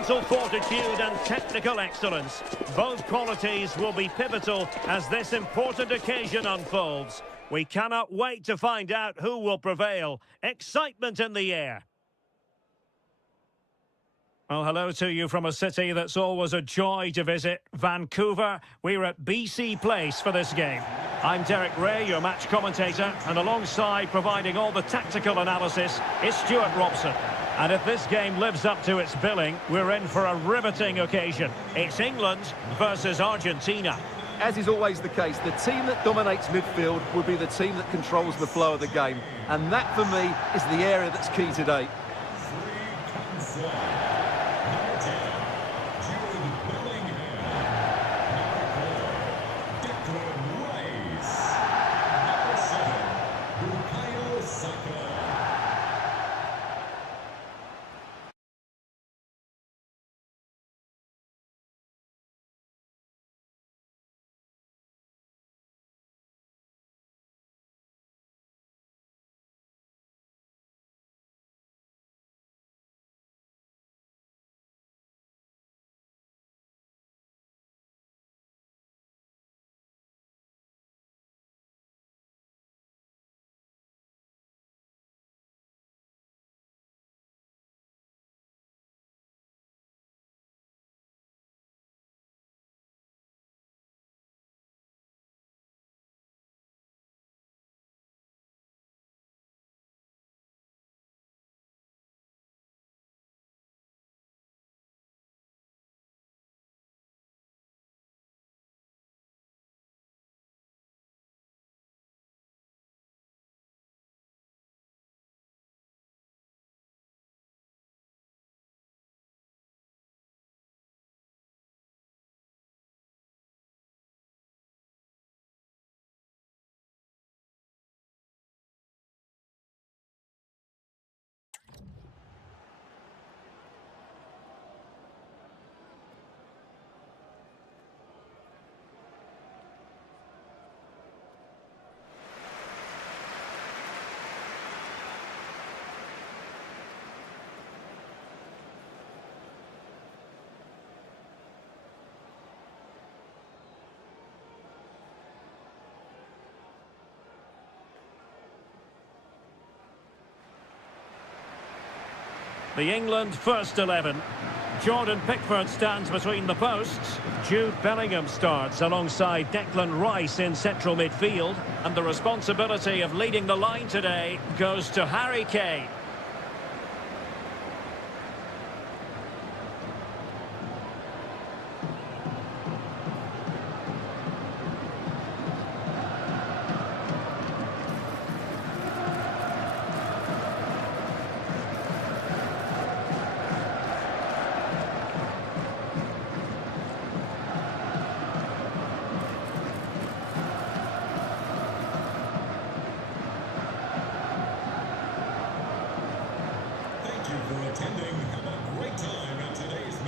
mental fortitude and technical excellence. Both qualities will be pivotal as this important occasion unfolds. We cannot wait to find out who will prevail. Excitement in the air. Well, hello to you from a city that's always a joy to visit, Vancouver. We're at BC Place for this game. I'm Derek Ray, your match commentator, and alongside providing all the tactical analysis is Stuart Robson. And if this game lives up to its billing, we're in for a riveting occasion. It's England versus Argentina. As is always the case, the team that dominates midfield will be the team that controls the flow of the game. And that, for me, is the area that's key today. The England first 11. Jordan Pickford stands between the posts. Jude Bellingham starts alongside Declan Rice in central midfield. And the responsibility of leading the line today goes to Harry Kane.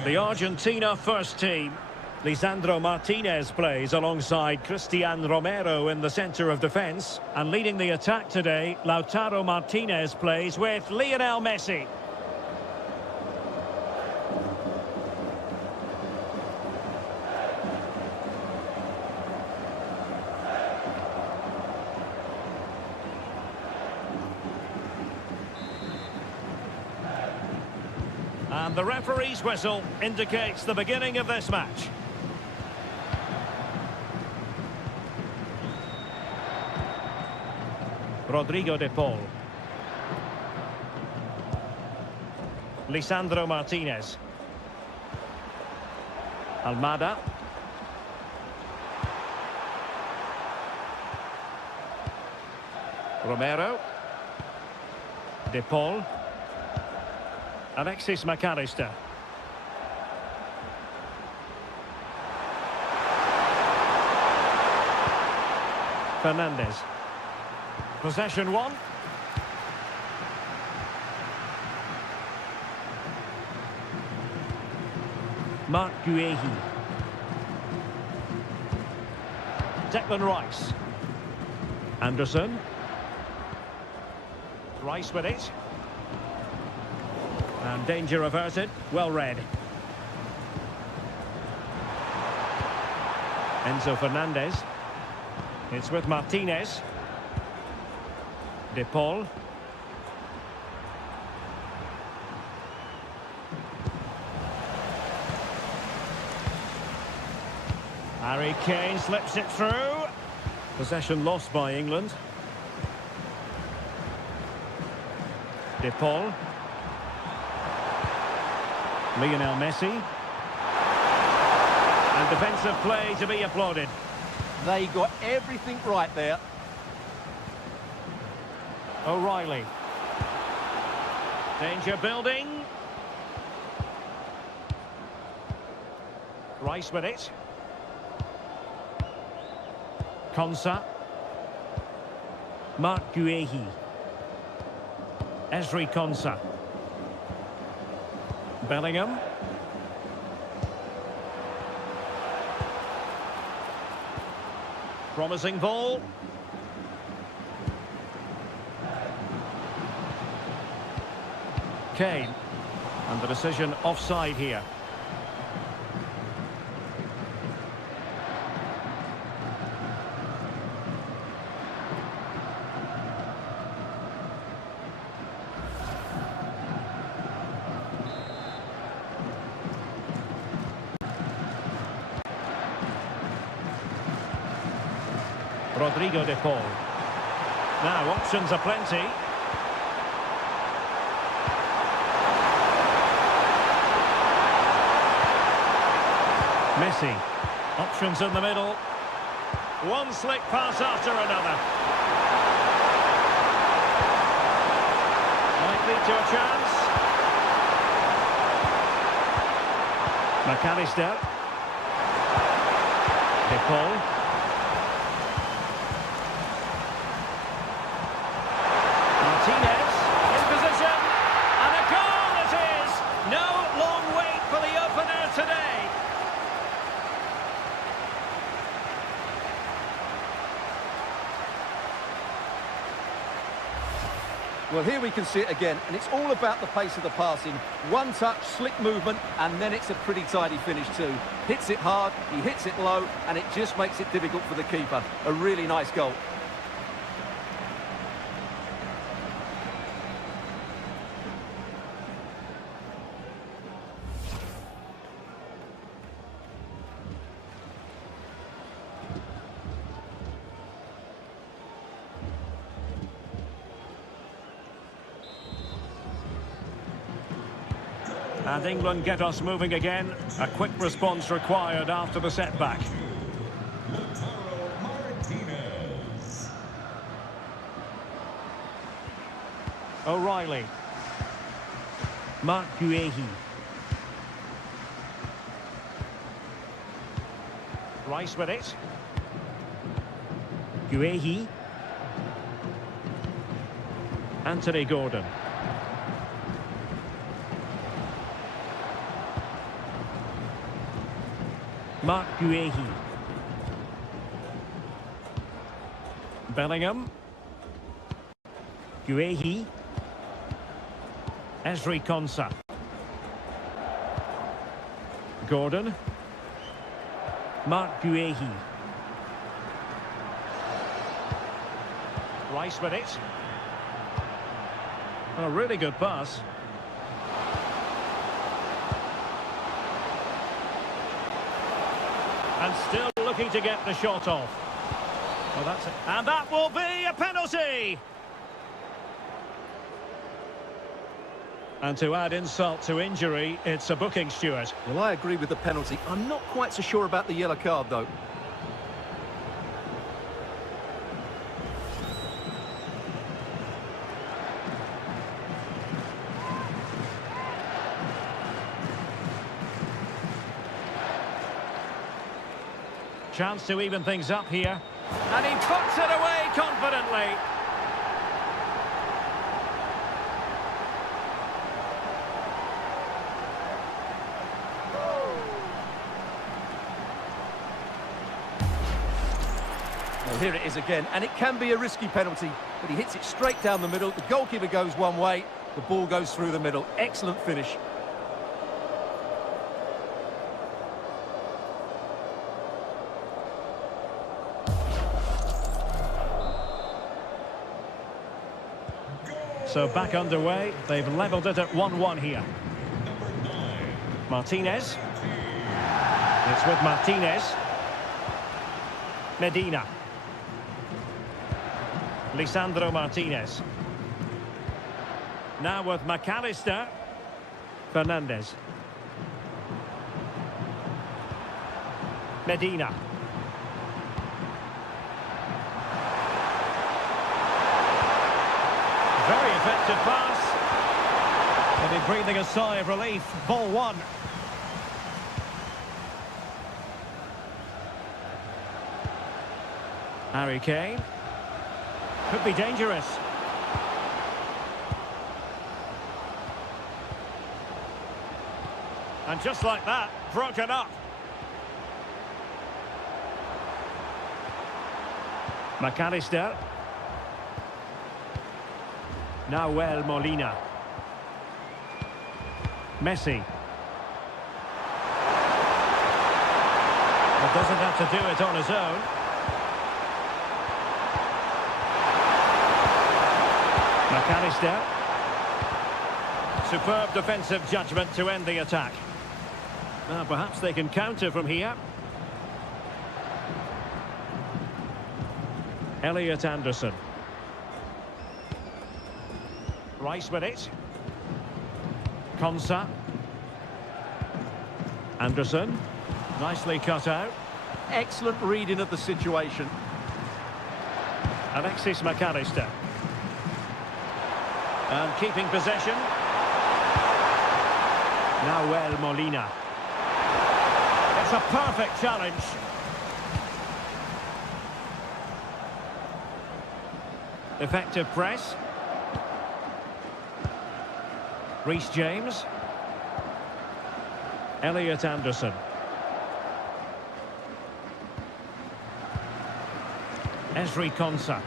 The Argentina first team. Lisandro Martinez plays alongside Cristian Romero in the centre of defence. And leading the attack today, Lautaro Martinez plays with Lionel Messi. And the referee's whistle indicates the beginning of this match. Rodrigo de Paul. Lisandro Martinez. Almada. Romero. De Paul. Alexis McAllister. Fernandez. Possession one. Mark Guehi. Declan Rice. Anderson. Rice with it. And danger averted. Well read. Enzo Fernandez. It's with Martinez. De Paul. Harry Kane slips it through. Possession lost by England. De Paul. Lionel Messi. And defensive play to be applauded. They got everything right there. O'Reilly. Danger building. Rice with it. Konsa. Mark Guehi. Ezri Konsa. Bellingham. Promising ball. Kane. And the decision offside here. Rodrigo de Paul. Now, options are plenty. Messi. Options in the middle. One slick pass after another. Might lead to a chance. McAllister. De Paul. Martinez in position, and a goal it is! No long wait for the opener today. Well, here we can see it again, and it's all about the pace of the passing. One touch, slick movement, and then it's a pretty tidy finish too. Hits it hard, he hits it low, and it just makes it difficult for the keeper. A really nice goal. And England get us moving again. A quick response required after the setback. O'Reilly. Mark Guehi. Rice with it. Guehi. Anthony Gordon. Mark Guehi. Bellingham. Guehi. Ezri Konsa. Gordon. Mark Guehi. Rice with it. A really good pass. And still looking to get the shot off. Well, that's it. And that will be a penalty! And to add insult to injury, it's a booking, Stuart. Well, I agree with the penalty. I'm not quite so sure about the yellow card, though. Chance to even things up here. And he puts it away confidently. Well, here it is again, and it can be a risky penalty, but he hits it straight down the middle. The goalkeeper goes one way, the ball goes through the middle. Excellent finish. So back underway. They've levelled it at 1-1 here. Martinez. It's with Martinez. Medina. Lisandro Martinez. Now with McAllister. Fernandez. Medina. Very effective pass. They'll be breathing a sigh of relief. Ball one. Harry Kane. Could be dangerous. And just like that, broken up. McAllister. Now Molina. Messi. But doesn't have to do it on his own. McAllister. Superb defensive judgment to end the attack. Now perhaps they can counter from here. Elliot Anderson. Rice with it. Konsa. Anderson. Nicely cut out. Excellent reading of the situation. Alexis McAllister. And keeping possession. Now Molina. It's a perfect challenge. Effective press. Reece James. Elliot Anderson. Ezri Konsa.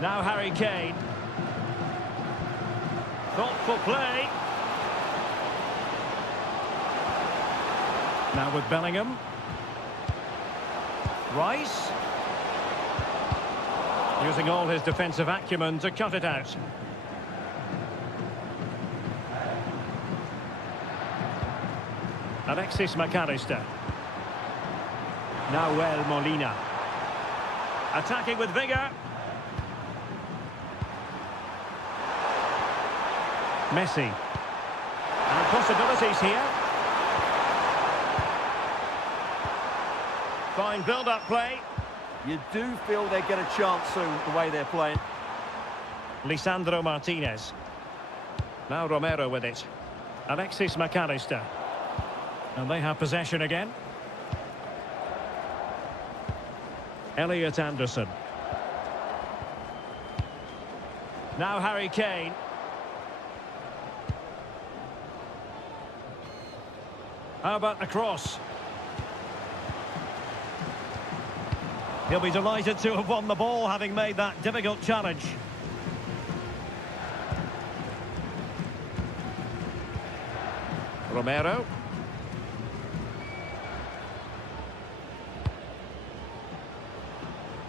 Now Harry Kane. Thoughtful play. Now with Bellingham. Rice. Using all his defensive acumen to cut it out. Alexis McAllister. Now Molina. Attacking with vigour. Messi. And possibilities here. Fine build-up play. You do feel they get a chance soon, the way they're playing. Lisandro Martinez. Now Romero with it. Alexis McAllister. And they have possession again. Elliot Anderson. Now Harry Kane. How about the cross? He'll be delighted to have won the ball, having made that difficult challenge. Romero.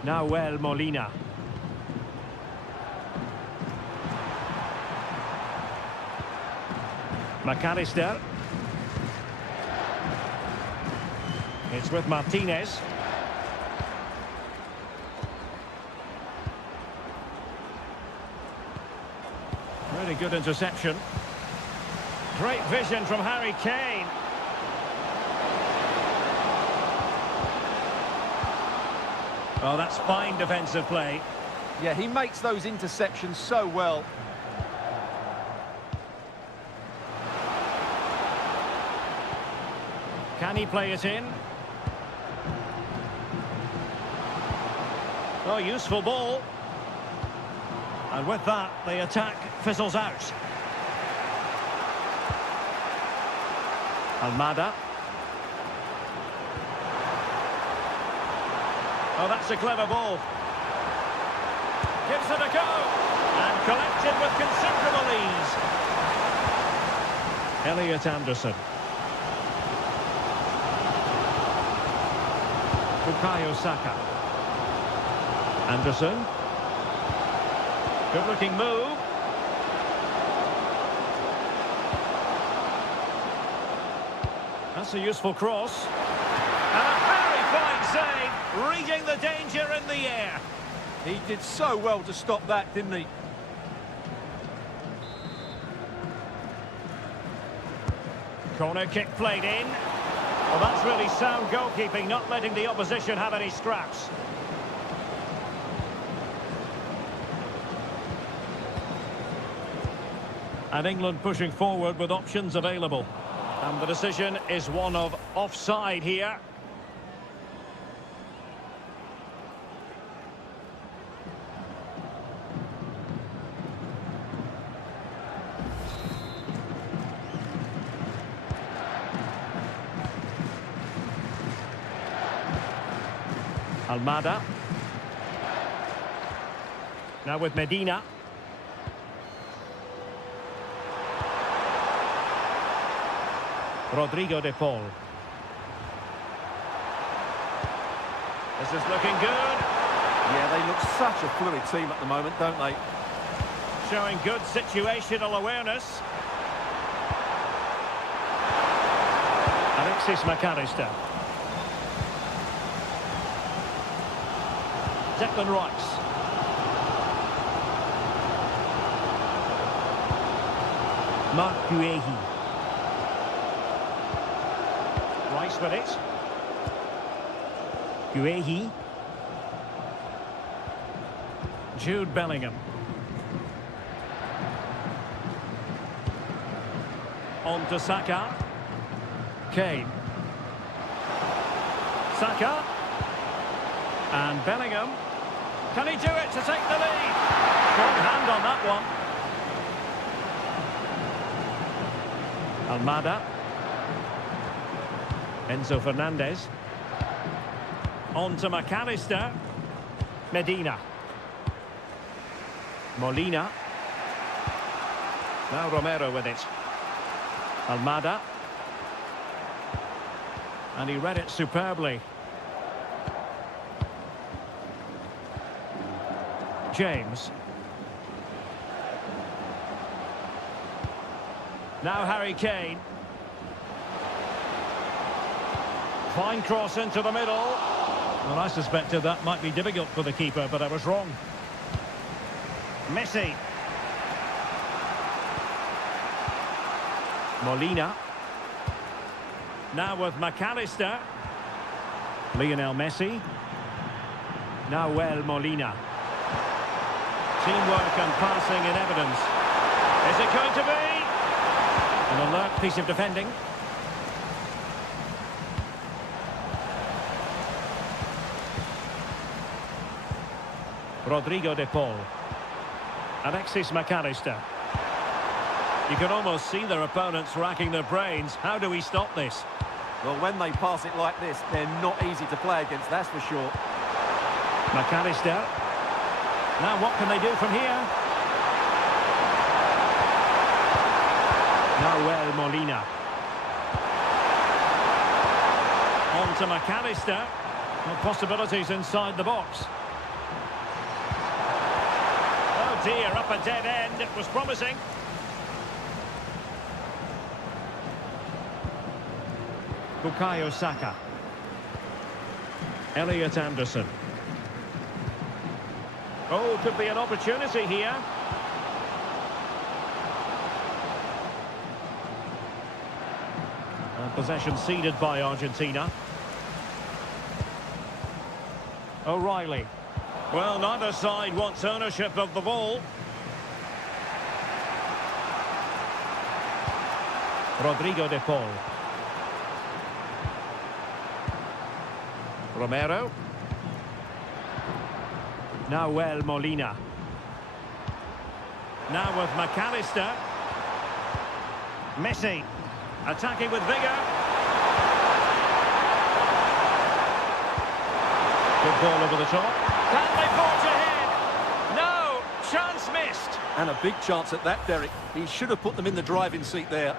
Now Molina. McAllister. It's with Martinez. Really good interception. Great vision from Harry Kane. Oh, that's fine defensive play. Yeah, he makes those interceptions so well. Can he play it in? Oh, useful ball. And with that, the attack fizzles out. Almada. Oh, that's a clever ball. Gives it a go. And collected with considerable ease. Elliot Anderson. Bukayo Saka. Anderson. Good-looking move. That's a useful cross. And a very fine save, reading the danger in the air. He did so well to stop that, didn't he? Corner kick played in. Well, that's really sound goalkeeping, not letting the opposition have any scraps. And England pushing forward with options available. And the decision is one of offside here. Almada. Now with Medina. Rodrigo de Paul. This is looking good. Yeah, they look such a fluid team at the moment, don't they? Showing good situational awareness. Alexis McAllister. Declan Rice. Marc Guehi. Rice with it. Guehi. Jude Bellingham. On to Saka. Kane. Saka. And Bellingham. Can he do it to take the lead? Strong hand on that one. Almada. Enzo Fernandez. On to McAllister. Medina. Molina. Now Romero with it. Almada. And he read it superbly. James. Now Harry Kane. Fine cross into the middle. Well, I suspected that might be difficult for the keeper, but I was wrong. Messi. Molina. Now with McAllister. Lionel Messi. Now Molina. Teamwork and passing in evidence. Is it going to be? An alert piece of defending. Rodrigo de Paul. Alexis McAllister. You can almost see their opponents racking their brains. How do we stop this? Well, when they pass it like this, they're not easy to play against, that's for sure. McAllister. Now what can they do from here? Now Molina. On to McAllister. Well, possibilities inside the box. Oh dear, up a dead end. It was promising. Bukayo Saka. Elliot Anderson. Oh, could be an opportunity here. And possession ceded by Argentina. O'Reilly. Well, neither side wants ownership of the ball. Rodrigo de Paul. Romero. Now Molina. Now with McAllister. Messi. Attacking with vigour. Good ball over the top. Can they forge ahead? No. Chance missed. And a big chance at that, Derek. He should have put them in the driving seat there.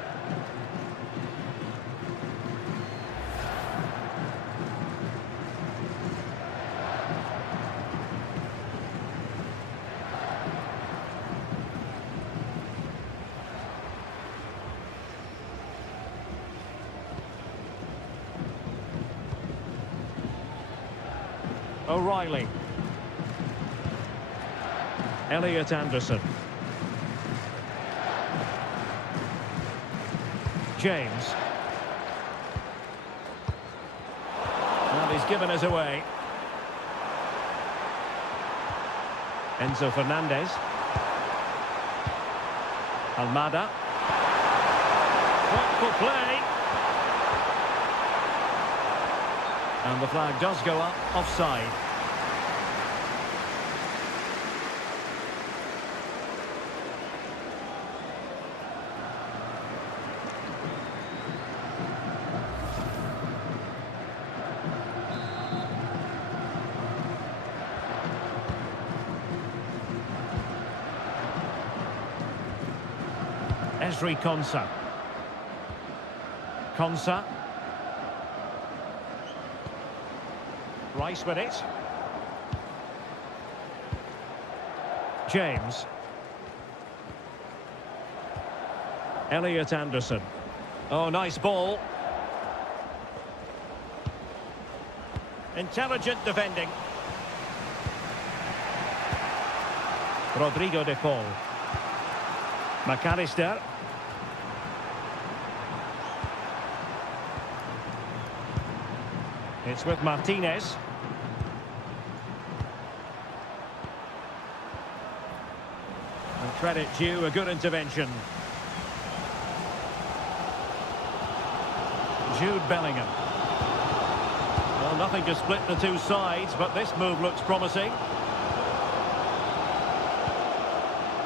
O'Reilly. Elliot Anderson. James. And he's given us away. Enzo Fernandez. Almada. Thoughtful play. And the flag does go up, offside. Ezri Konsa. Konsa. Rice with it. James. Elliot Anderson. Oh, nice ball. Intelligent defending. Rodrigo de Paul. McAllister. It's with Martinez. And credit due, a good intervention. Jude Bellingham. Well, nothing to split the two sides, but this move looks promising.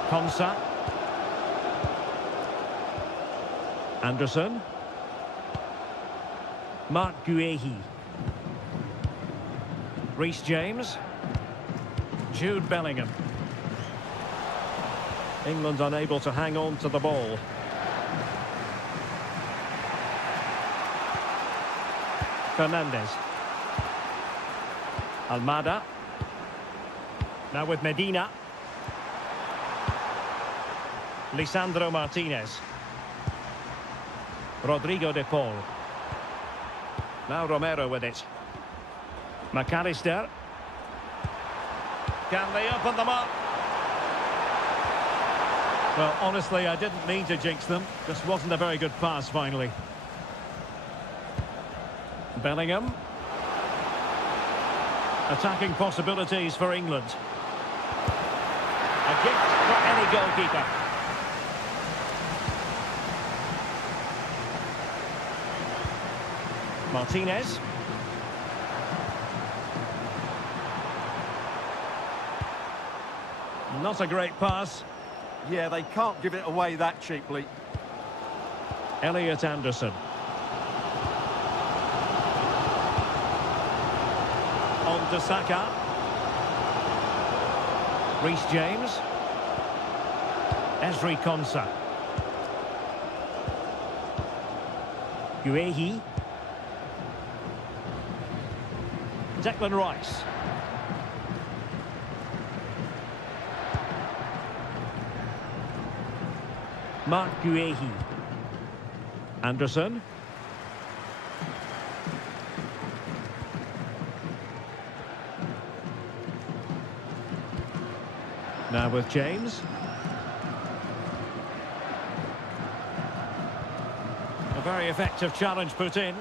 Konsa. Anderson. Mark Guehi. Reece James. Jude Bellingham. England unable to hang on to the ball. Fernandez. Almada. Now with Medina. Lisandro Martinez. Rodrigo de Paul. Now Romero with it. McAllister. Can they open them up? Well, honestly, I didn't mean to jinx them. This wasn't a very good pass, finally. Bellingham. Attacking possibilities for England. A gift for any goalkeeper. Martinez. Not a great pass. Yeah, they can't give it away that cheaply. Elliot Anderson. On to Saka. Reece James. Ezri Konsa. Guehi. Declan Rice. Mark Guehi. Anderson. Now with James. A very effective challenge put in.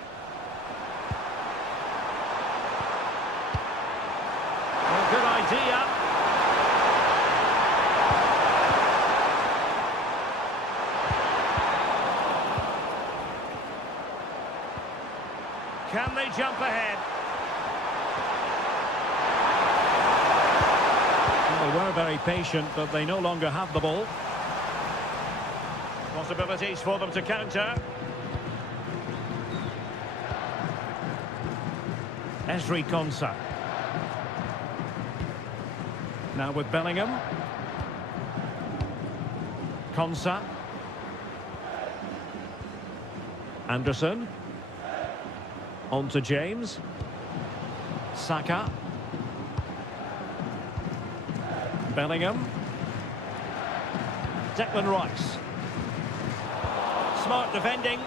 Well, good idea. Can they jump ahead? Well, they were very patient, but they no longer have the ball. Possibilities for them to counter. Ezri Konsa. Now with Bellingham. Konsa. Anderson. On to James. Saka. Bellingham. Declan Rice. Smart defending.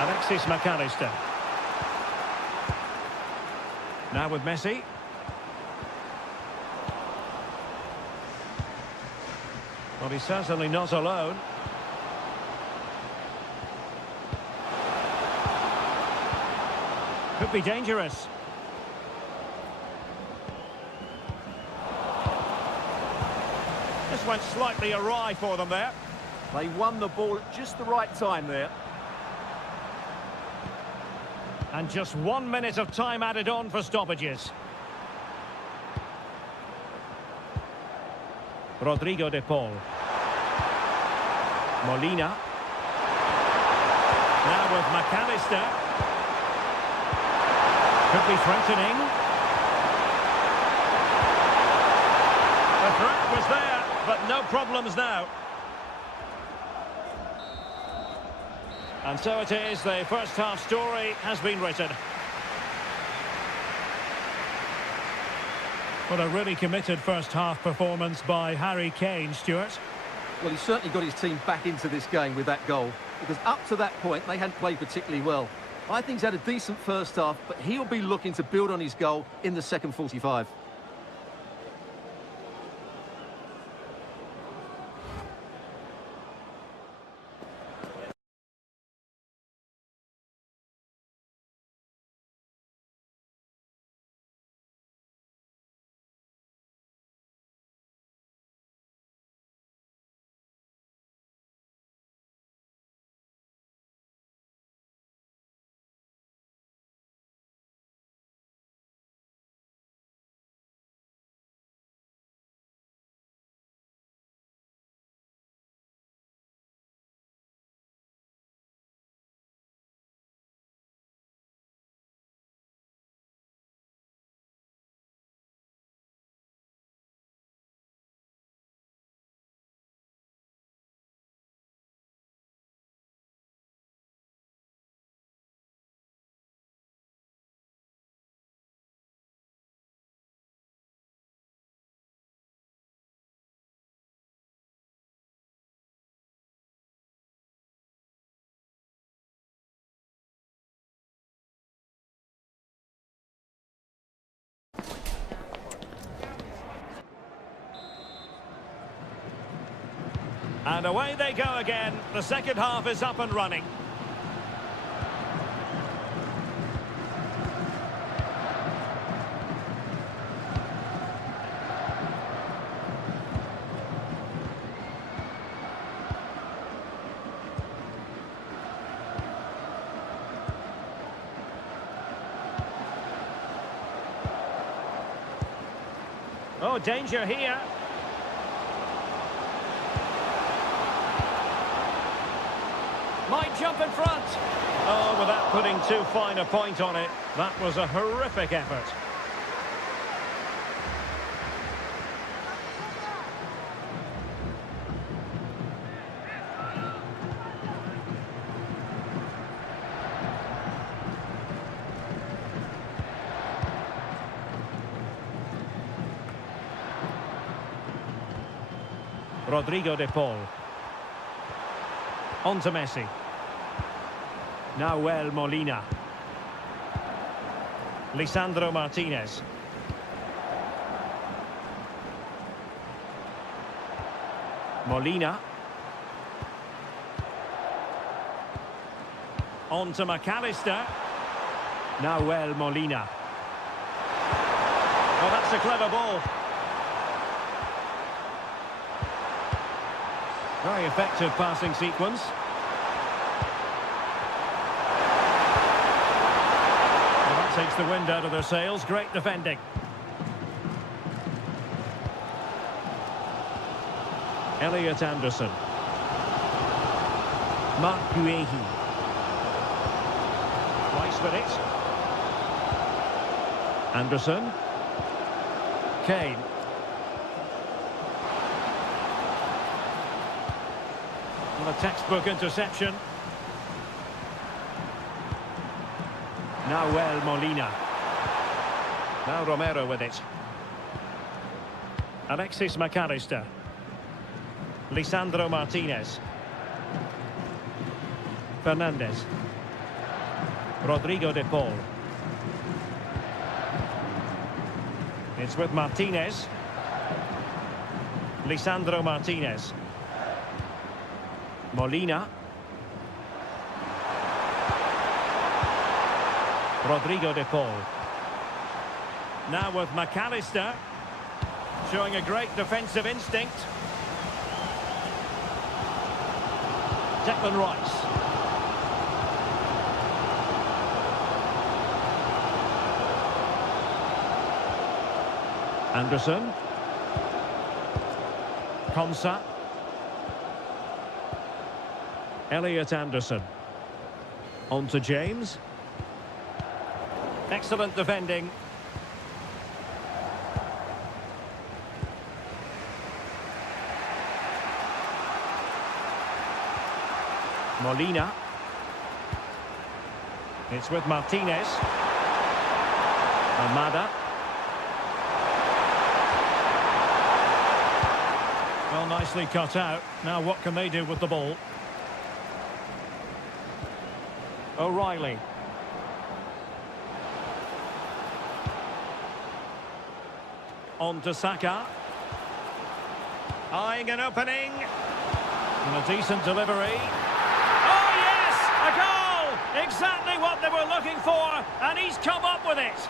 Alexis McAllister. Now with Messi. Well, he's certainly not alone. Could be dangerous. This went slightly awry for them there. They won the ball at just the right time there. And just 1 minute of time added on for stoppages. Rodrigo de Paul. Molina. Now with McAllister. Could be threatening. The threat was there, but no problems now. And so it is, the first half story has been written. Well, a really committed first half performance by Harry Kane, Stuart. Well, he certainly got his team back into this game with that goal, because up to that point, they hadn't played particularly well. I think he's had a decent first half, but he'll be looking to build on his goal in the second 45. And away they go again. The second half is up and running. Oh, danger here. Might jump in front. Oh, without putting too fine a point on it, that was a horrific effort. Rodrigo de Paul. On to Messi. Now Molina. Lisandro Martinez. Molina. On to McAllister. Now Molina. Oh, that's a clever ball. Very effective passing sequence. Well, that takes the wind out of their sails. Great defending. Elliot Anderson. Mark Guehi. Rice with it. Anderson. Kane. And a textbook interception. Now Molina. Now Romero with it. Alexis McAllister. Lisandro Martinez. Fernandez. Rodrigo de Paul. It's with Martinez. Lisandro Martinez. Molina. Rodrigo de Paul. Now with McAllister. Showing a great defensive instinct. Declan Rice. Anderson. Konsa. Elliot Anderson. On to James. Excellent defending. Molina. It's with Martinez. Almada. Well, nicely cut out. Now what can they do with the ball? O'Reilly. On to Saka. Eyeing an opening. And a decent delivery. Oh, yes! A goal! Exactly what they were looking for, and he's come up with it.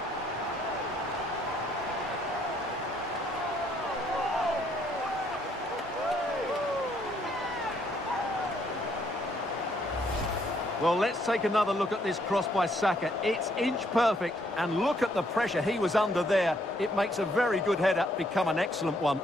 Well, let's take another look at this cross by Saka. It's inch perfect, and look at the pressure he was under there. It makes a very good header become an excellent one.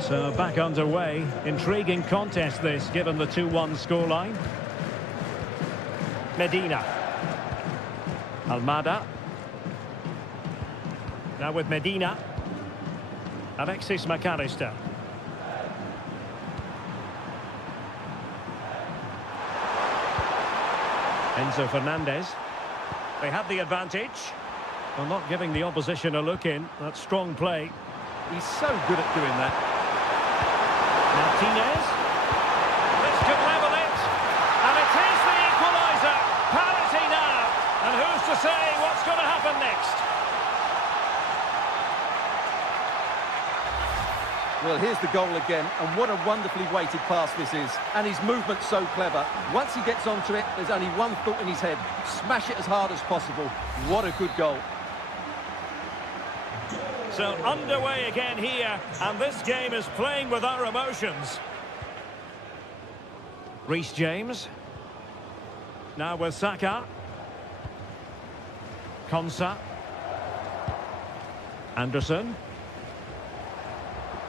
So back underway. Intriguing contest this, given the 2-1 scoreline. Medina. Almada. Now with Medina. Alexis McAllister. Enzo Fernandez. They have the advantage. Well, not giving the opposition a look in. That's strong play. He's so good at doing that. Martinez. This could level it. And it is the equaliser. Parity now. And who's to say what's going to happen next? Well, here's the goal again, and what a wonderfully weighted pass this is. And his movement's so clever. Once he gets onto it, there's only one thought in his head. Smash it as hard as possible. What a good goal. So underway again here, and this game is playing with our emotions. Reece James. Now with Saka. Konsa. Anderson.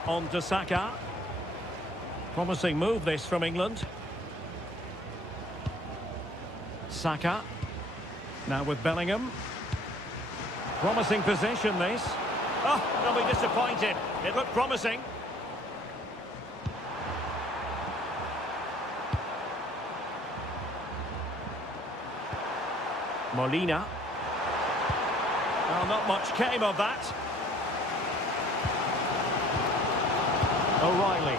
On to Saka. Promising move this from England. Saka. Now with Bellingham. Promising possession this. Oh, they'll be disappointed. It looked promising. Molina. Well, not much came of that. O'Reilly.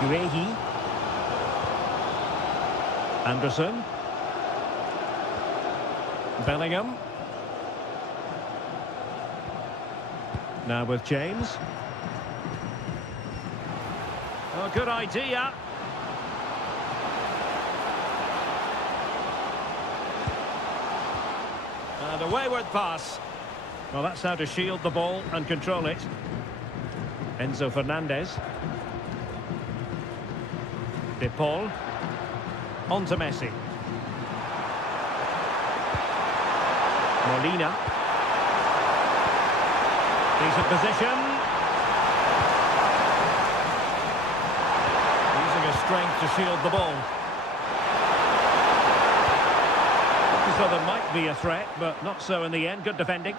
Guehi. Anderson. Bellingham. Now with James. Oh, good idea. And a wayward pass. Well, that's how to shield the ball and control it. Enzo Fernandez. De Paul. On to Messi. Molina. Decent position. Using his strength to shield the ball. So there might be a threat, but not so in the end. Good defending.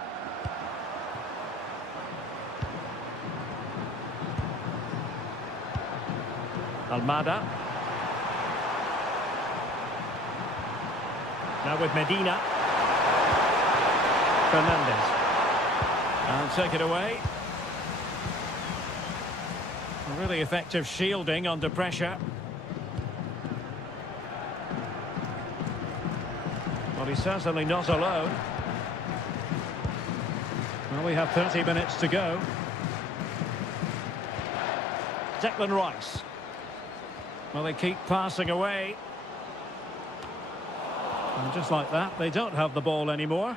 Almada. Now with Medina. Fernandez. And take it away. Really effective shielding under pressure. Well, he's certainly not alone. Well, we have 30 minutes to go. Declan Rice. Well, they keep passing away. And just like that, they don't have the ball anymore.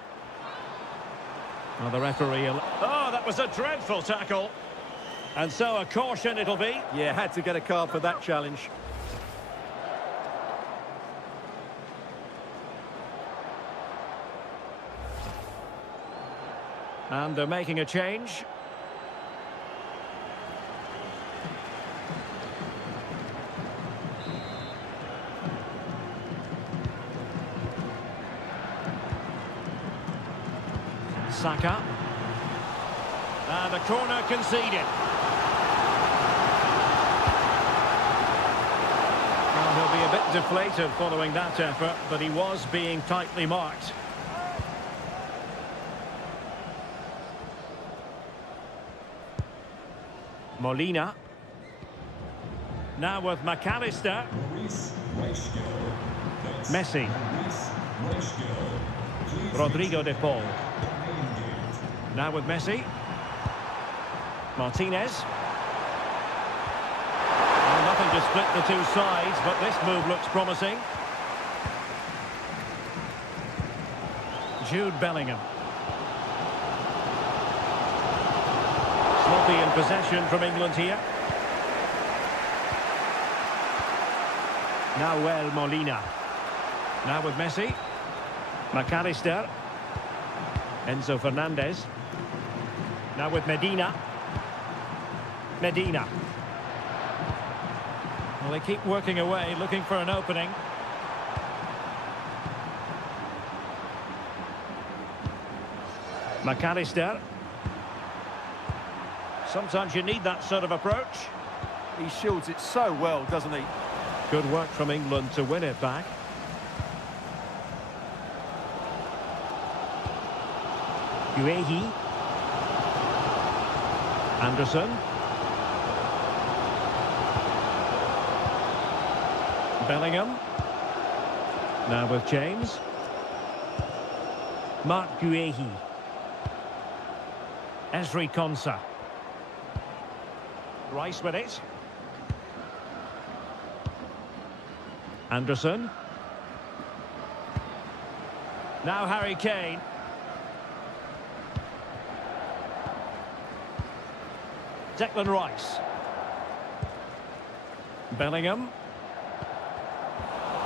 Well, the referee... Oh, that was a dreadful tackle. And so a caution it'll be. Yeah, had to get a card for that challenge. And they're making a change. Saka. And a corner conceded. Well, he'll be a bit deflated following that effort, but he was being tightly marked. Molina. Now with McAllister. Messi. Rodrigo de Paul. Now with Messi. Martinez. Well, nothing to split the two sides, but this move looks promising. Jude Bellingham. Sloppy in possession from England here. Now Molina. Now with Messi. McAllister. Enzo Fernandez. Now with Medina. Medina. Well, they keep working away, looking for an opening. McAllister. Sometimes you need that sort of approach. He shields it so well, doesn't he? Good work from England to win it back. Guehi. Anderson. Bellingham. Now with James. Mark Guehi. Ezri Konsa. Rice with it. Anderson. Now Harry Kane. Declan Rice. Bellingham.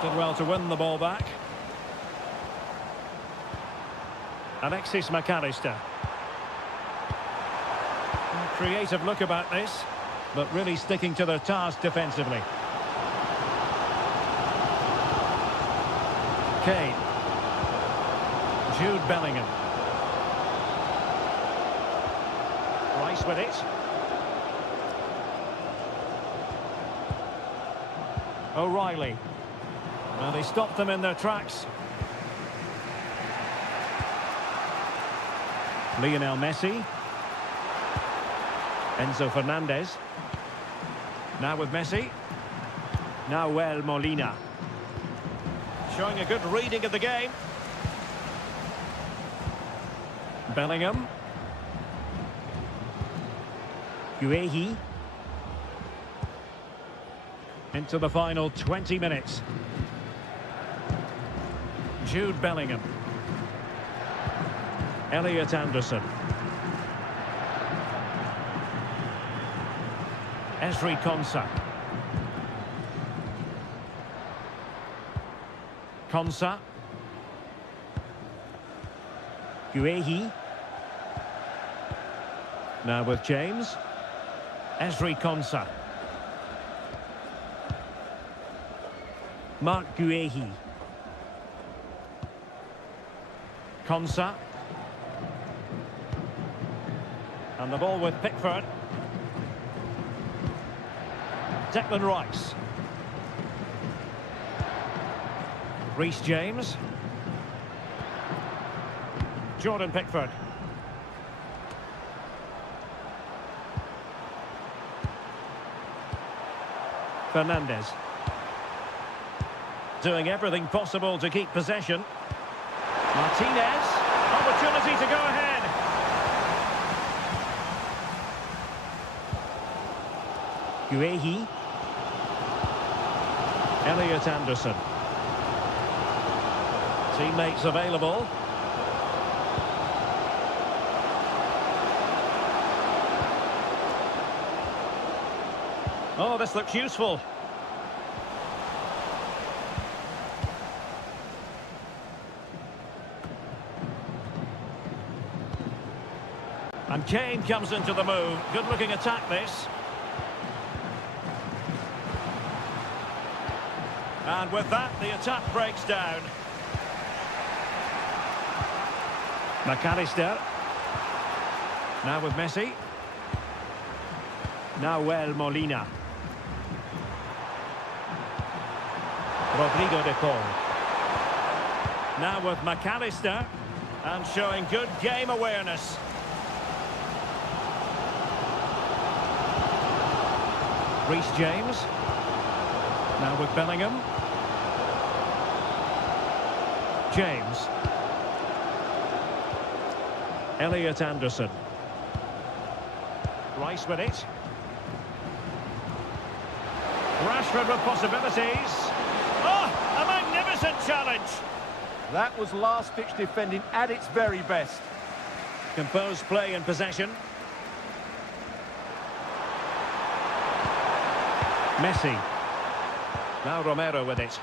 Did well to win the ball back. Alexis McAllister. Creative look about this, but really sticking to their task defensively. Kane. Jude Bellingham. Rice with it. O'Reilly. Well, they stopped them in their tracks. Lionel Messi. Enzo Fernandez. Now with Messi. Now Molina. Showing a good reading of the game. Bellingham. Guehi. Into the final 20 minutes. Jude Bellingham. Elliot Anderson. Ezri Konsa. Konsa. Guehi. Now with James. Ezri Konsa. Mark Guehi. Konsa. And the ball with Pickford. Declan Rice. Reece James. Jordan Pickford. Fernandes. Doing everything possible to keep possession. Martinez. Opportunity to go ahead. Guehi. Elliot Anderson. Teammates available. Oh, this looks useful. And Kane comes into the move. Good-looking attack, this. And with that, the attack breaks down. McAllister. Now with Messi. Nahuel Molina. Rodrigo de Paul. Now with McAllister. And showing good game awareness. Reece James. Now with Bellingham. James. Elliot Anderson. Rice with it. Rashford with possibilities. Oh, a magnificent challenge. That was last-ditch defending at its very best. Composed play in possession. Messi. Now Romero with it.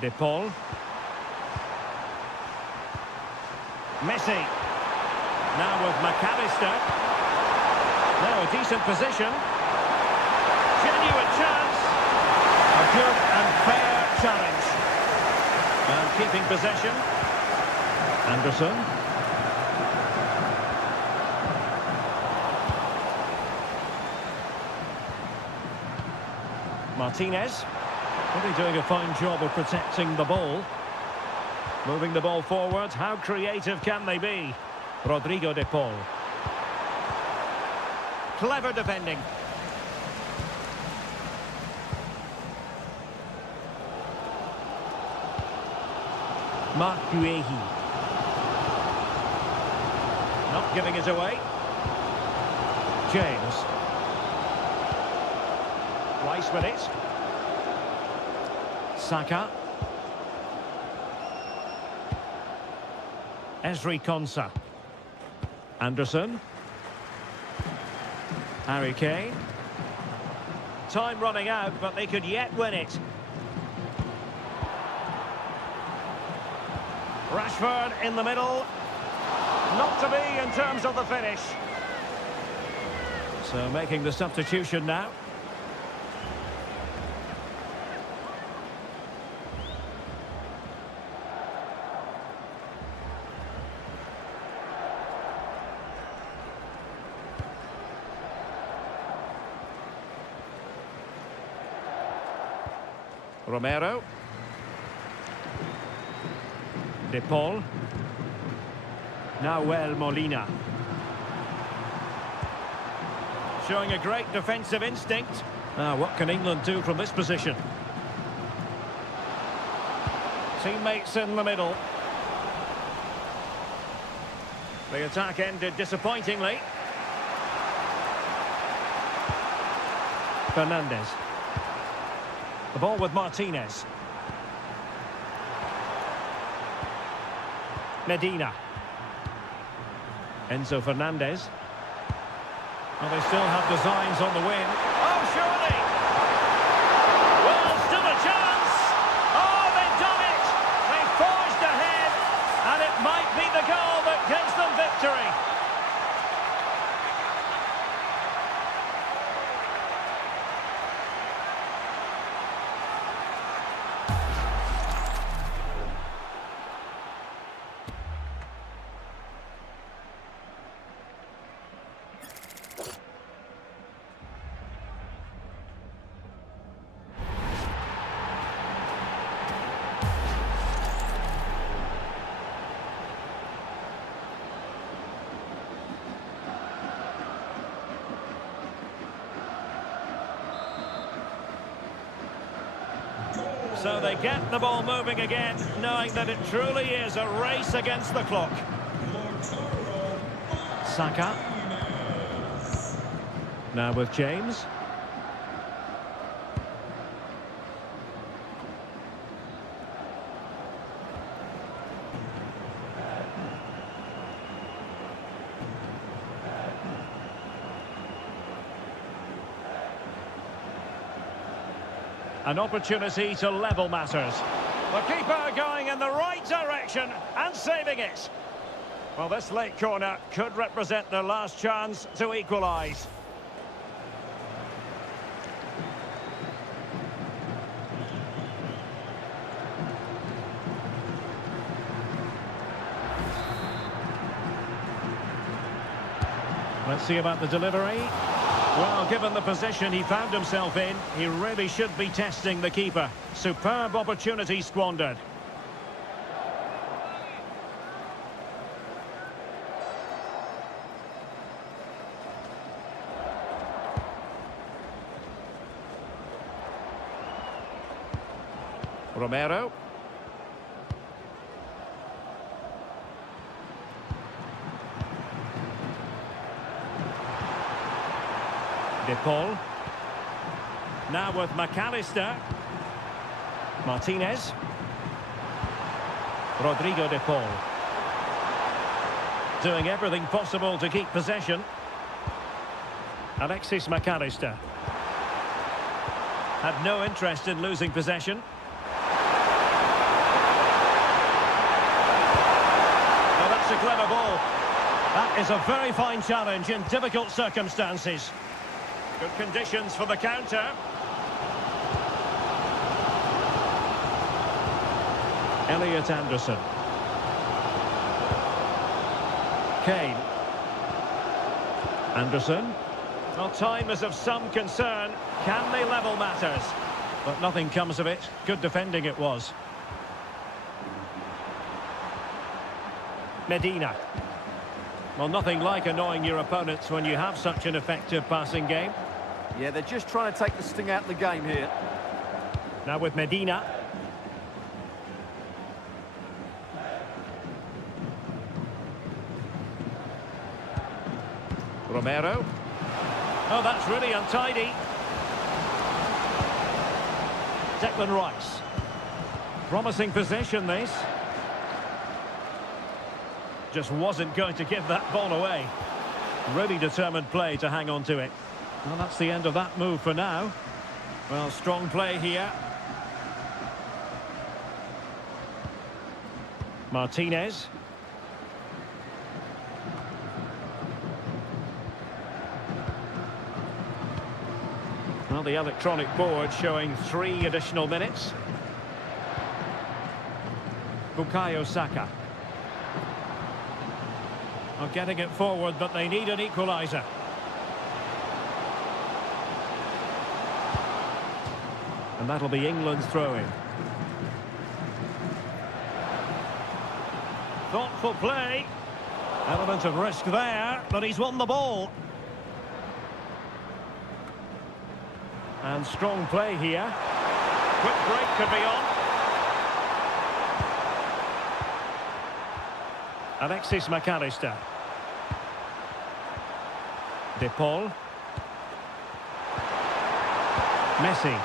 De Paul. Messi. Now with McAllister. Now a decent position. Genuine chance. A good and fair challenge. And keeping possession. Anderson. Martinez. Really doing a fine job of protecting the ball. Moving the ball forward. How creative can they be? Rodrigo de Paul. Clever defending. Marc Guehi. Not giving it away. James. Rice with it. Saka. Ezri Konsa. Anderson. Harry Kane. Time running out, but they could yet win it. Rashford in the middle. Not to be in terms of the finish. So making the substitution now. Romero. De Paul. Nahuel Molina. Showing a great defensive instinct. Now, what can England do from this position? Teammates in the middle. The attack ended disappointingly. Fernandes. The ball with Martinez. Medina. Enzo Fernandez. Well, they still have designs on the win. Oh, surely! Well, still a chance! Oh, they've done it! They forged ahead, and it might be the goal that gives them victory. So they get the ball moving again, knowing that it truly is a race against the clock. Saka. Now with James. An opportunity to level matters. The keeper going in the right direction and saving it. Well, this late corner could represent their last chance to equalise. Let's see about the delivery. Well, given the position he found himself in, he really should be testing the keeper. Superb opportunity squandered. Romero. De Paul. Now with McAllister. Martinez. Rodrigo De Paul. Doing everything possible to keep possession. Alexis McAllister. Had no interest in losing possession. Oh, that's a clever ball. That is a very fine challenge in difficult circumstances. Good conditions for the counter. Elliot Anderson. Kane. Anderson. Well, time is of some concern. Can they level matters? But nothing comes of it. Good defending it was. Medina. Well, nothing like annoying your opponents when you have such an effective passing game. Yeah, they're just trying to take the sting out of the game here. Now with Medina. Romero. Oh, that's really untidy. Declan Rice. Promising possession, this. Just wasn't going to give that ball away. Really determined play to hang on to it. Well, that's the end of that move for now. Well, strong play here. Martinez. Well, the electronic board showing 3 additional minutes. Bukayo Saka. Are getting it forward, but they need an equaliser. And that'll be England's throw-in. Thoughtful play. Element of risk there, but he's won the ball. And strong play here. Quick break could be on. Alexis McAllister. De Paul. Messi.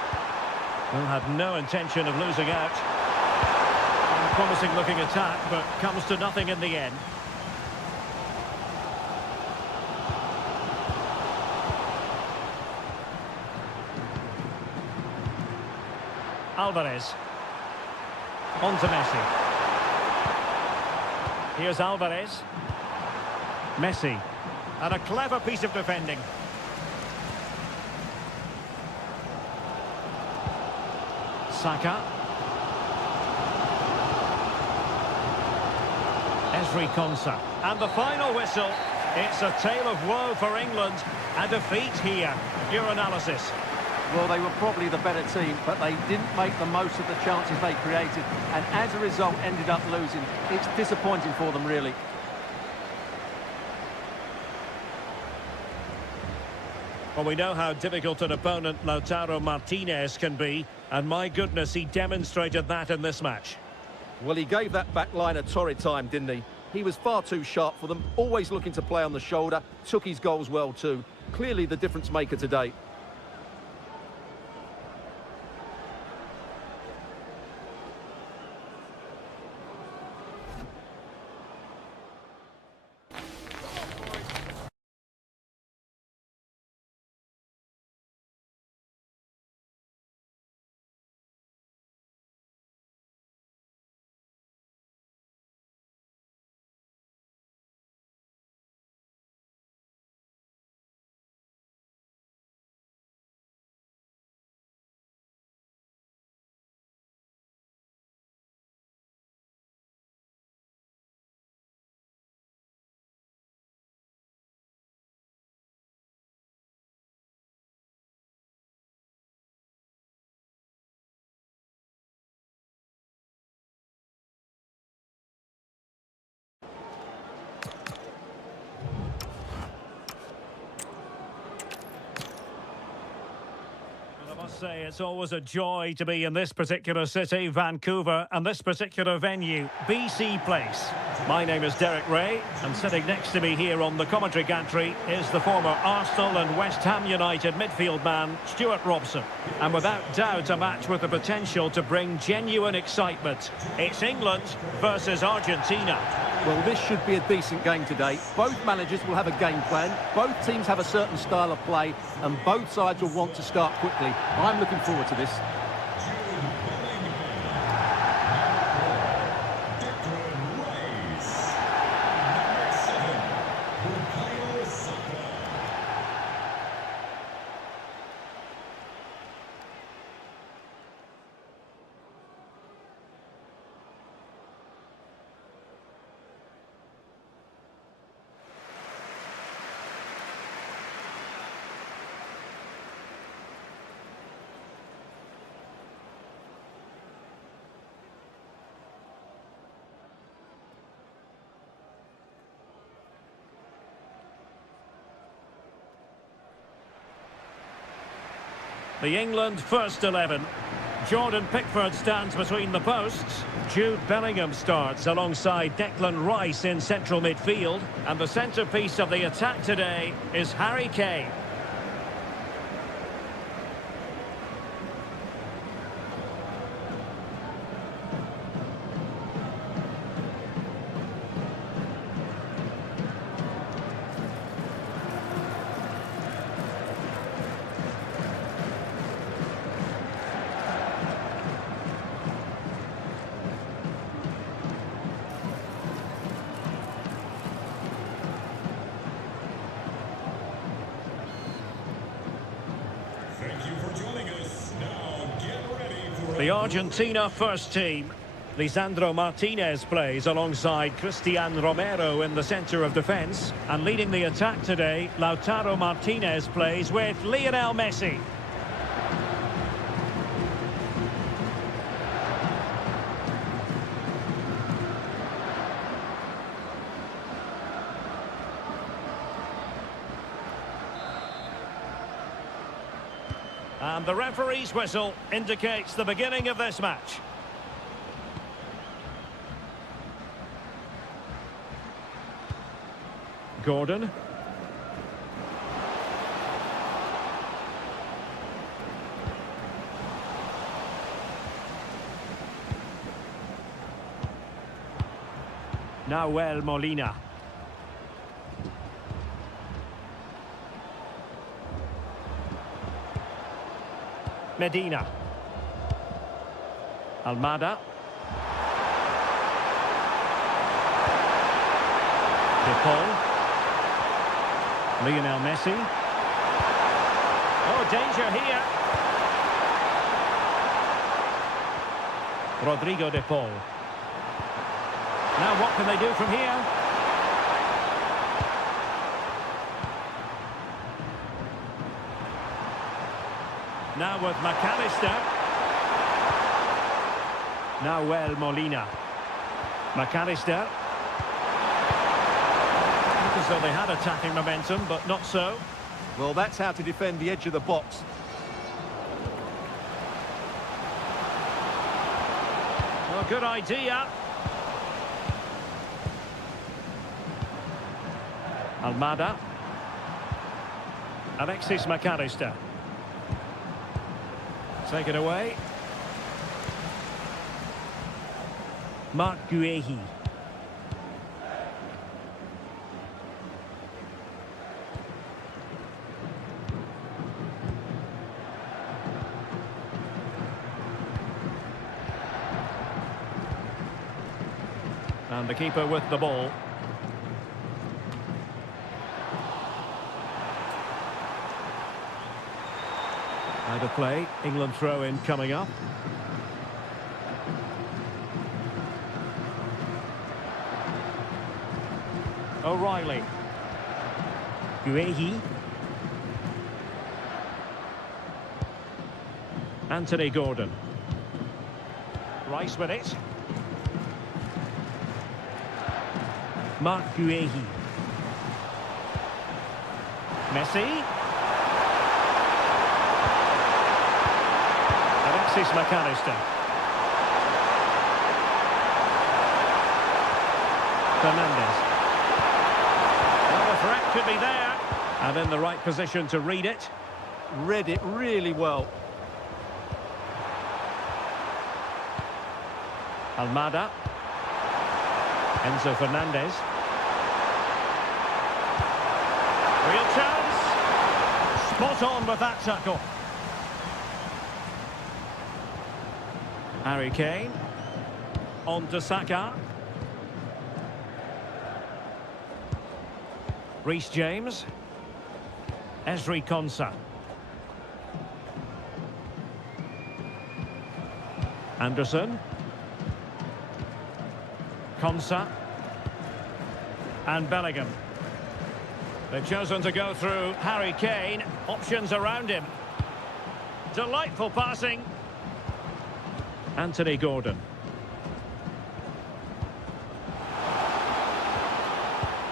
Well, had no intention of losing out. A promising looking attack, but comes to nothing in the end. Alvarez. On to Messi. Here's Alvarez. Messi. And a clever piece of defending. Saka. Esri Konsa. And the final whistle. It's a tale of woe for England. A defeat here. Your analysis. Well, they were probably the better team, but they didn't make the most of the chances they created, and as a result ended up losing. It's disappointing for them, really. Well, we know how difficult an opponent Lautaro Martinez can be, and my goodness, he demonstrated that in this match. Well, he gave that back line a torrid time, didn't he? He was far too sharp for them, always looking to play on the shoulder, took his goals well too. Clearly the difference maker today. I must say, it's always a joy to be in this particular city, Vancouver, and this particular venue, BC Place. My name is Derek Ray, and sitting next to me here on the commentary gantry is the former Arsenal and West Ham United midfield man, Stuart Robson. And without doubt, a match with the potential to bring genuine excitement. It's England versus Argentina. Well, this should be a decent game today. Both managers will have a game plan. Both teams have a certain style of play, and both sides will want to start quickly. I'm looking forward to this. The England first 11. Jordan Pickford stands between the posts. Jude Bellingham starts alongside Declan Rice in central midfield. And the centrepiece of the attack today is Harry Kane. The Argentina first team. Lisandro Martinez plays alongside Cristian Romero in the centre of defence. And leading the attack today, Lautaro Martinez plays with Lionel Messi. And the referee's whistle indicates the beginning of this match. Gordon. Nahuel Molina. Medina. Almada. De Paul. Lionel Messi. Oh, danger here. Rodrigo De Paul. Now what can they do from here? Now with McAllister. Nahuel Molina. McAllister. Looked as though they had attacking momentum, but not so. Well, that's how to defend the edge of the box. Well, good idea. Almada. Alexis McAllister. Take it away. Marc Guehi. And the keeper with the ball. Out of play. England throw-in coming up. O'Reilly. Guehi. Anthony Gordon. Rice with it. Marc Guehi. Messi. Alexis McAllister. Fernandes. Well, the threat could be there. And in the right position to read it. Read it really well. Almada. Enzo Fernandez. Real chance. Spot on with that tackle. Harry Kane. On to Saka. Reece James. Ezri Konsa. Anderson. Konsa. And Bellingham. They've chosen to go through Harry Kane. Options around him. Delightful passing. Anthony Gordon.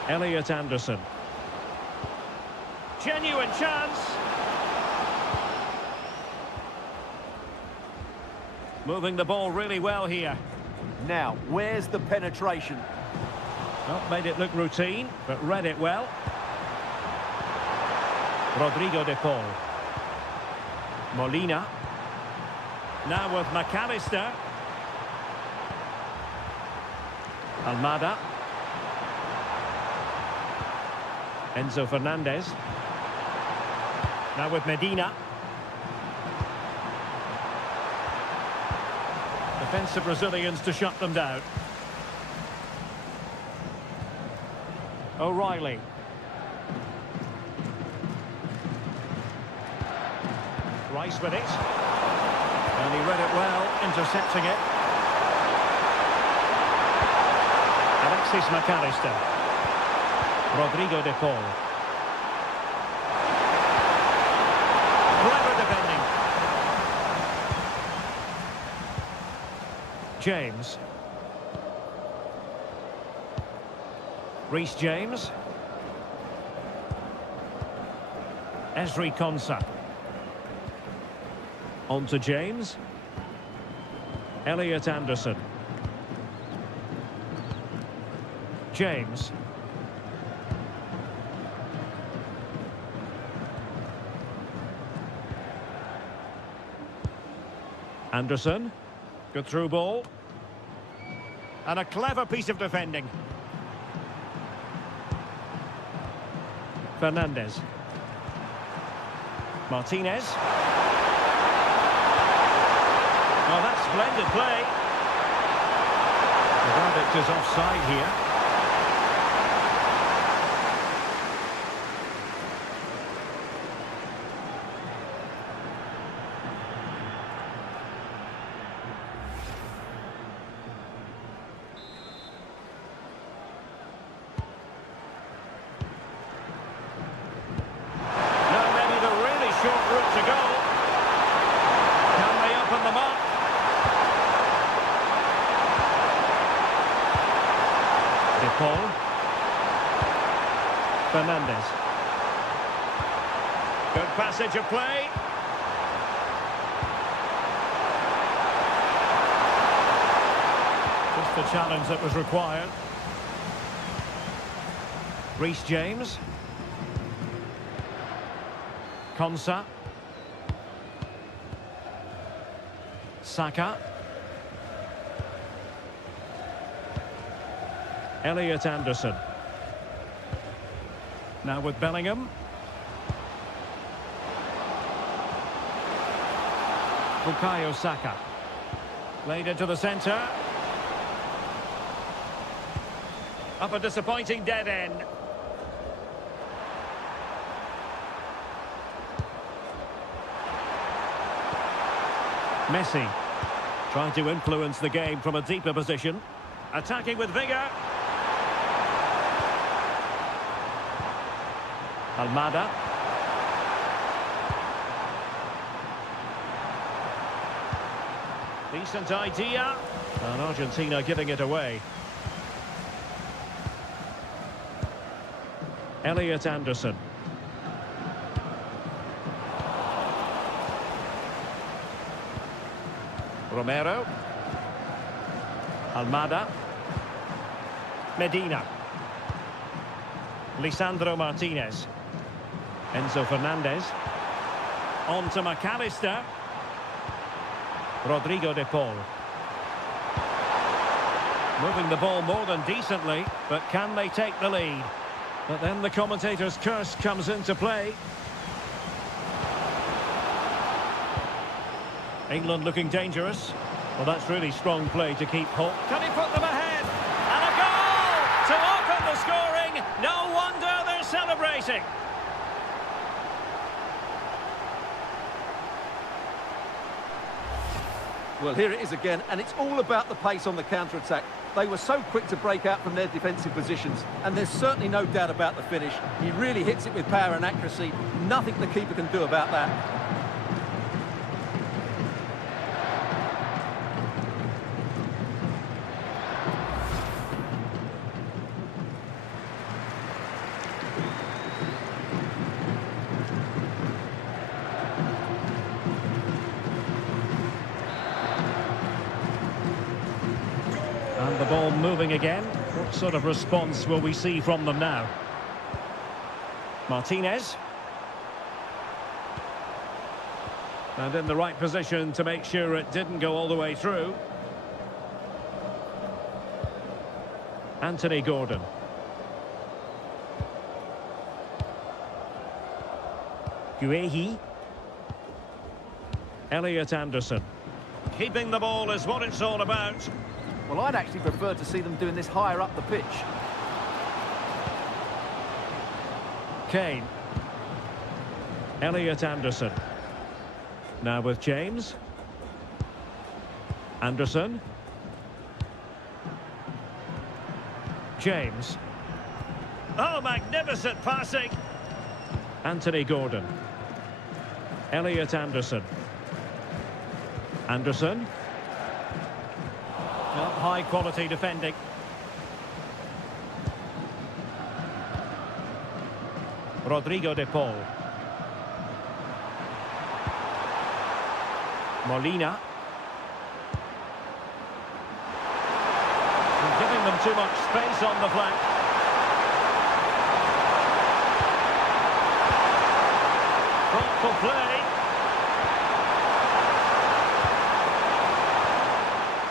Elliot Anderson. Genuine chance. Moving the ball really well here. Now, where's the penetration? Not made it look routine, but read it well. Rodrigo de Paul. Molina. Now with McAllister. Almada. Enzo Fernandez. Now with Medina. Defensive Brazilians to shut them down. O'Reilly. Rice with it. And he read it well, intercepting it. Alexis McAllister. Rodrigo de Paul. Clever defending. James. Reece James. Ezri Konsa. On to James. Elliot Anderson. James. Anderson. Good through ball. And a clever piece of defending. Fernandez. Martinez. Well, that's splendid play. The verdict is offside here. Now maybe the really short route to go. Can they open them up? De Paul. Fernandez. Good passage of play. Just the challenge that was required. Reece James. Konsa. Saka. Elliot Anderson. Now with Bellingham. Bukayo Saka. Played into the centre. Up a disappointing dead end. Messi. Trying to influence the game from a deeper position. Attacking with vigour. Almada. Decent idea. And Argentina giving it away. Elliot Anderson. Romero. Almada. Medina. Lisandro Martinez. Enzo Fernandez. On to McAllister. Rodrigo de Paul. Moving the ball more than decently, but can they take the lead? But then the commentator's curse comes into play. England looking dangerous. Well, that's really strong play to keep hope. Can he put them ahead? And a goal to open the scoring. No wonder they're celebrating. Well, here it is again, and it's all about the pace on the counter-attack. They were so quick to break out from their defensive positions, and there's certainly no doubt about the finish. He really hits it with power and accuracy. Nothing the keeper can do about that. And the ball moving again. What sort of response will we see from them now? Martinez. And in the right position to make sure it didn't go all the way through. Anthony Gordon. Guehi. Elliot Anderson. Keeping the ball is what it's all about. Well, I'd actually prefer to see them doing this higher up the pitch. Kane. Elliot Anderson. Now with James. Anderson. James. Oh, magnificent passing. Anthony Gordon. Elliot Anderson. Anderson. High quality defending. Rodrigo de Paul. Molina. And giving them too much space on the flank. Thoughtful play.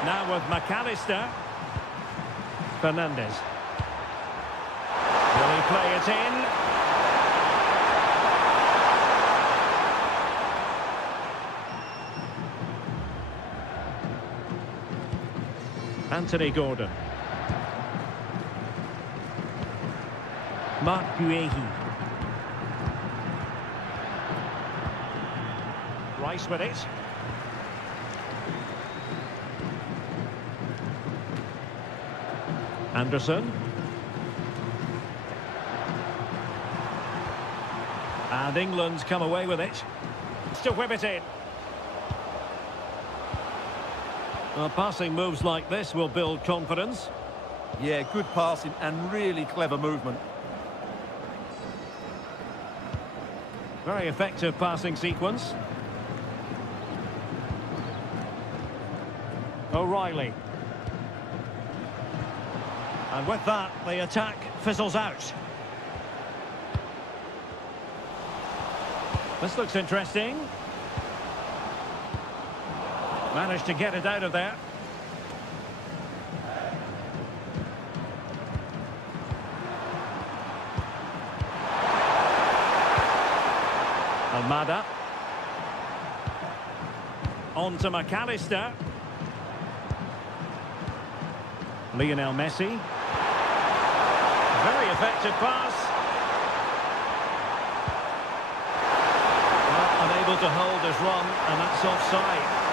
Now with McAllister. Fernandez. Will he play it in? Anthony Gordon. Marc Guehi. Rice with it. Anderson. And England's come away with it. To whip it in. Well, passing moves like this will build confidence. Yeah, good passing and really clever movement. Very effective passing sequence. O'Reilly. And with that, the attack fizzles out. This looks interesting. Managed to get it out of there. Almada. On to McAllister. Lionel Messi. Very effective pass. Well, unable to hold his run, and that's offside.